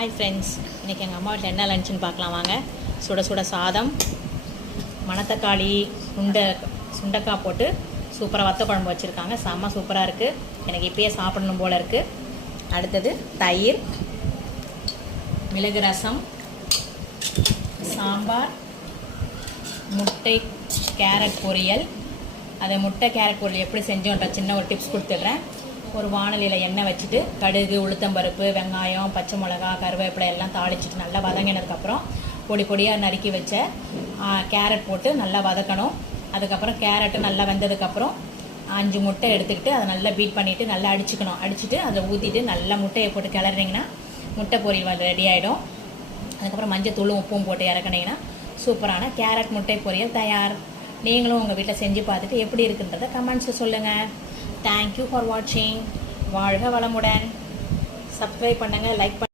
Hi friends, இன்றைக்கி எங்கள் அம்மா வீட்டில் என்ன லஞ்சுன்னு பார்க்கலாம் வாங்க. சுட சுட சாதம், மணத்தக்காளி சுண்டைக்காய் போட்டு சூப்பராக வத்த குழம்பு வச்சுருக்காங்க. செம்ம சூப்பராக இருக்குது. எனக்கு இப்பயே சாப்பிடணும் போல் இருக்குது. அடுத்தது தயிர், மிளகு ரசம், சாம்பார், முட்டை கேரட் பொரியல். அதை முட்டை கேரட் பொரியல் எப்படி செஞ்சோன்ற சின்ன ஒரு டிப்ஸ் கொடுத்துட்றேன். ஒரு வாணலியில் எண்ணெய் வச்சுட்டு கடுகு, உளுத்தம்பருப்பு, வெங்காயம், பச்சை மிளகா, கருவேப்பிலை எல்லாம் தாளிச்சிட்டு நல்லா வதங்கினதுக்கப்புறம் பொடி பொடியாக நறுக்கி வச்ச கேரட் போட்டு நல்லா வதக்கணும். அதுக்கப்புறம் கேரட்டு நல்லா வெந்ததுக்கப்புறம் 5 முட்டை எடுத்துக்கிட்டு அதை நல்லா பீட் பண்ணிவிட்டு நல்லா அடிச்சுக்கணும். அடிச்சுட்டு அதை ஊற்றிட்டு நல்லா முட்டையை போட்டு கிளறிங்கன்னா முட்டை பொரியல் ரெடி ஆகிடும். அதுக்கப்புறம் மஞ்சள் தூளும் உப்பும் போட்டு இறக்குனீங்கன்னா சூப்பரான கேரட் முட்டை பொரியல் தயார். நீங்களும் உங்கள் வீட்டில் செஞ்சு பார்த்துட்டு எப்படி இருக்குன்றதை கமெண்ட்ஸில் சொல்லுங்கள். தேங்க்யூ ஃபார் வாட்சிங். வாழ்க வளமுடன். சப்ஸ்கிரைப் பண்ணுங்கள், லைக் பண்ணுங்கள்.